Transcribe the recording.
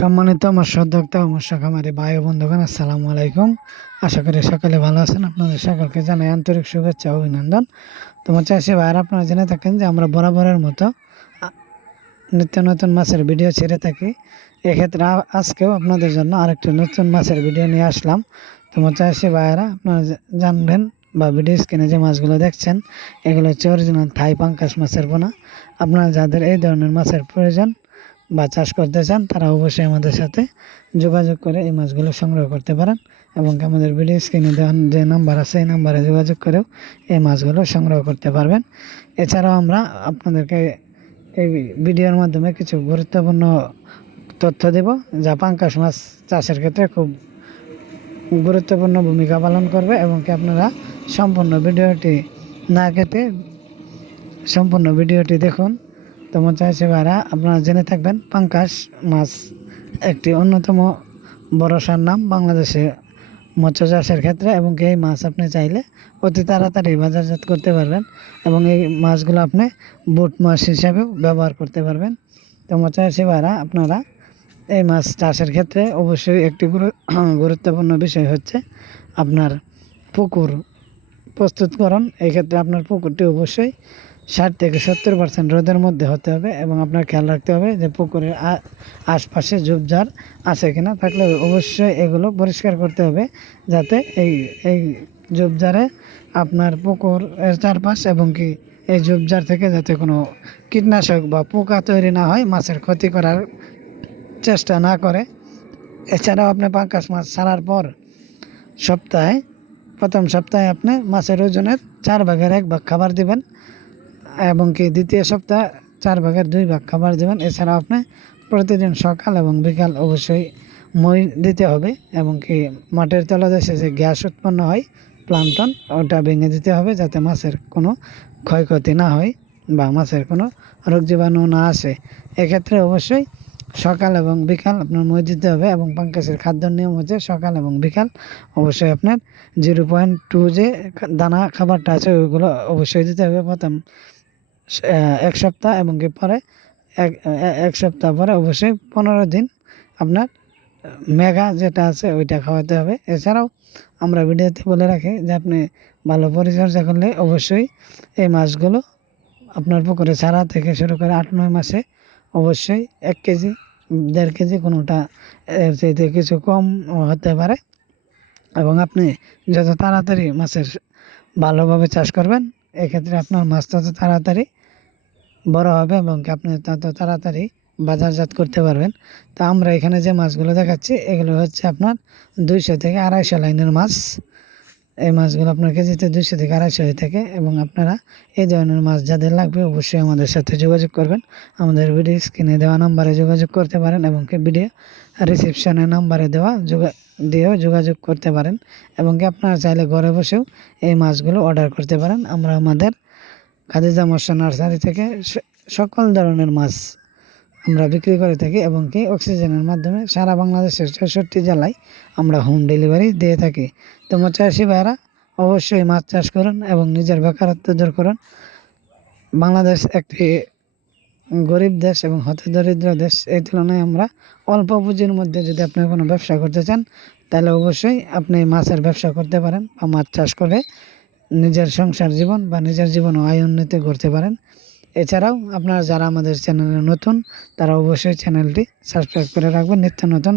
সম্মানিত মৎস্য উদ্যোক্তা ও মৎস্য খামারি ভাই ও বন্ধুগণ, আসসালামু আলাইকুম। আশা করি সকালে ভালো আছেন। আপনাদের সকলকে জানাই আন্তরিক শুভেচ্ছা ও অভিনন্দন। তোমার চাষি ভাইয়েরা, আপনারা জেনে থাকেন যে আমরা বরাবরের মতো নিত্য নতুন মাছের ভিডিও ছেড়ে থাকি। এক্ষেত্রে আজকেও আপনাদের জন্য আরেকটি নতুন মাছের ভিডিও নিয়ে আসলাম। তোমার চাষি ভাইয়েরা, আপনারা জানবেন বা ভিডিও স্ক্রিনে যে মাছগুলো দেখছেন, এগুলো হচ্ছে অরিজিনাল থাই পাঙ্কাশ মাছের পোনা। আপনারা যাদের এই ধরনের মাছের প্রয়োজন বা চাষ করতে চান, তারা অবশ্যই আমাদের সাথে যোগাযোগ করে এই মাছগুলো সংগ্রহ করতে পারেন এবং আমাদের ভিডিও স্ক্রিনে দেওয়া যে নাম্বার আছে, এই নাম্বারে যোগাযোগ করেও এই মাছগুলো সংগ্রহ করতে পারবেন। এছাড়াও আমরা আপনাদেরকে এই ভিডিওর মাধ্যমে কিছু গুরুত্বপূর্ণ তথ্য দেব, যা পাঙ্কাশ মাছ চাষের ক্ষেত্রে খুব গুরুত্বপূর্ণ ভূমিকা পালন করবে এবং কি আপনারা সম্পূর্ণ ভিডিওটি না কেটে সম্পূর্ণ ভিডিওটি দেখুন। তোমার চাষি ভাইরা, আপনারা জেনে থাকবেন পাঙ্কাশ মাছ একটি অন্যতম ভরসার নাম বাংলাদেশে মৎস্য চাষের ক্ষেত্রে, এবং এই মাছ আপনি চাইলে অতি তাড়াতাড়ি বাজারজাত করতে পারবেন এবং এই মাছগুলো আপনি বুট মাছ হিসাবেও ব্যবহার করতে পারবেন। তোমার চাষি ভাইরা, আপনারা এই মাছ চাষের ক্ষেত্রে অবশ্যই একটি গুরুত্বপূর্ণ বিষয় হচ্ছে আপনার পুকুর প্রস্তুতকরণ। এই ক্ষেত্রে আপনার পুকুরটি অবশ্যই 60 থেকে 70% রোদের মধ্যে হতে হবে এবং আপনার খেয়াল রাখতে হবে যে পুকুরের আশপাশে ঝোপঝাড় আছে কিনা, থাকলে অবশ্যই এগুলো পরিষ্কার করতে হবে, যাতে এই ঝোপঝাড়ে আপনার পুকুরের চারপাশ এবং কি এই ঝোপঝাড় থেকে যাতে কোনো কীটনাশক বা পোকা তৈরি না হয়, মাছের ক্ষতি করার চেষ্টা না করে। এছাড়াও আপনি পাঙ্কাশ মাছ ছাড়ার পর প্রথম সপ্তাহে আপনি মাছের ওজনের 1/4 খাবার দিবেন এবং কি দ্বিতীয় সপ্তাহে 4/2 খাবার দেবেন। এছাড়াও আপনি প্রতিদিন সকাল এবং বিকাল অবশ্যই মই দিতে হবে এবং কি মাটির তলদেশে যে গ্যাস উৎপন্ন হয় প্লান্টন, ওটা ভেঙে দিতে হবে, যাতে মাছের কোনো ক্ষয়ক্ষতি না হয় বা মাছের কোনো রোগ জীবাণু না আসে। এক্ষেত্রে অবশ্যই সকাল এবং বিকাল আপনার মই দিতে হবে এবং পাঙ্কাশের খাদ্যর নিয়ম হচ্ছে সকাল এবং বিকাল অবশ্যই আপনার 0.2 যে দানা খাবারটা আছে ওইগুলো অবশ্যই দিতে হবে প্রথম 1 সপ্তাহ এবং কি পরে এক সপ্তাহ পরে অবশ্যই 15 দিন আপনার মেগা যেটা আছে ওইটা খাওয়াতে হবে। এছাড়াও আমরা ভিডিওতে বলে রাখি যে আপনি ভালো পরিচর্যা করলে অবশ্যই এই মাছগুলো আপনার পুকুরে ছাড়া থেকে শুরু করে 8-9 মাসে অবশ্যই 1 কেজি 1.5 কেজি, কোনোটা এর চাইতে কিছু কম হতে পারে। এবং আপনি যত তাড়াতাড়ি মাছের ভালোভাবে চাষ করবেন, এক্ষেত্রে আপনার মাছ তত তাড়াতাড়ি বড় হবে এবং আপনি তত তাড়াতাড়ি বাজারজাত করতে পারবেন। তো আমরা এখানে যে মাছগুলো দেখাচ্ছি, এগুলো হচ্ছে আপনার 200 থেকে 250 লাইনের মাছ। এই মাছগুলো আপনার কেজিতে 200 থেকে 250 হয়ে থাকে এবং আপনারা এই ধরনের মাছ যাদের লাগবে অবশ্যই আমাদের সাথে যোগাযোগ করবেন। আমাদের ভিডিও স্ক্রিনে দেওয়া নাম্বারে যোগাযোগ করতে পারেন এবং ভিডিও রিসেপশনের নাম্বারে দিয়েও যোগাযোগ করতে পারেন এবং আপনারা চাইলে ঘরে বসেও এই মাছগুলো অর্ডার করতে পারেন। আমরা আমাদের খাদিজা মৎস্য নার্সারি থেকে সকল ধরনের মাছ আমরা বিক্রি করে থাকি এবং কি অক্সিজেনের মাধ্যমে সারা বাংলাদেশের 64 জেলায় আমরা হোম ডেলিভারি দিয়ে থাকি। তোমার চাষি ভাইরা, অবশ্যই মাছ চাষ করুন এবং নিজের বেকারত্ব দূর করুন। বাংলাদেশ একটি গরিব দেশ এবং হতদরিদ্র দেশ, এই তুলনায় আমরা অল্প পুঁজির মধ্যে যদি আপনি কোনো ব্যবসা করতে চান, তাহলে অবশ্যই আপনি মাছের ব্যবসা করতে পারেন বা মাছ চাষ করে নিজের সংসার জীবন বা নিজের জীবন ও আয় উন্নতি করতে পারেন। এছাড়াও আপনারা যারা আমাদের চ্যানেলে নতুন, তারা অবশ্যই চ্যানেলটি সাবস্ক্রাইব করে রাখবেন নিত্য নতুন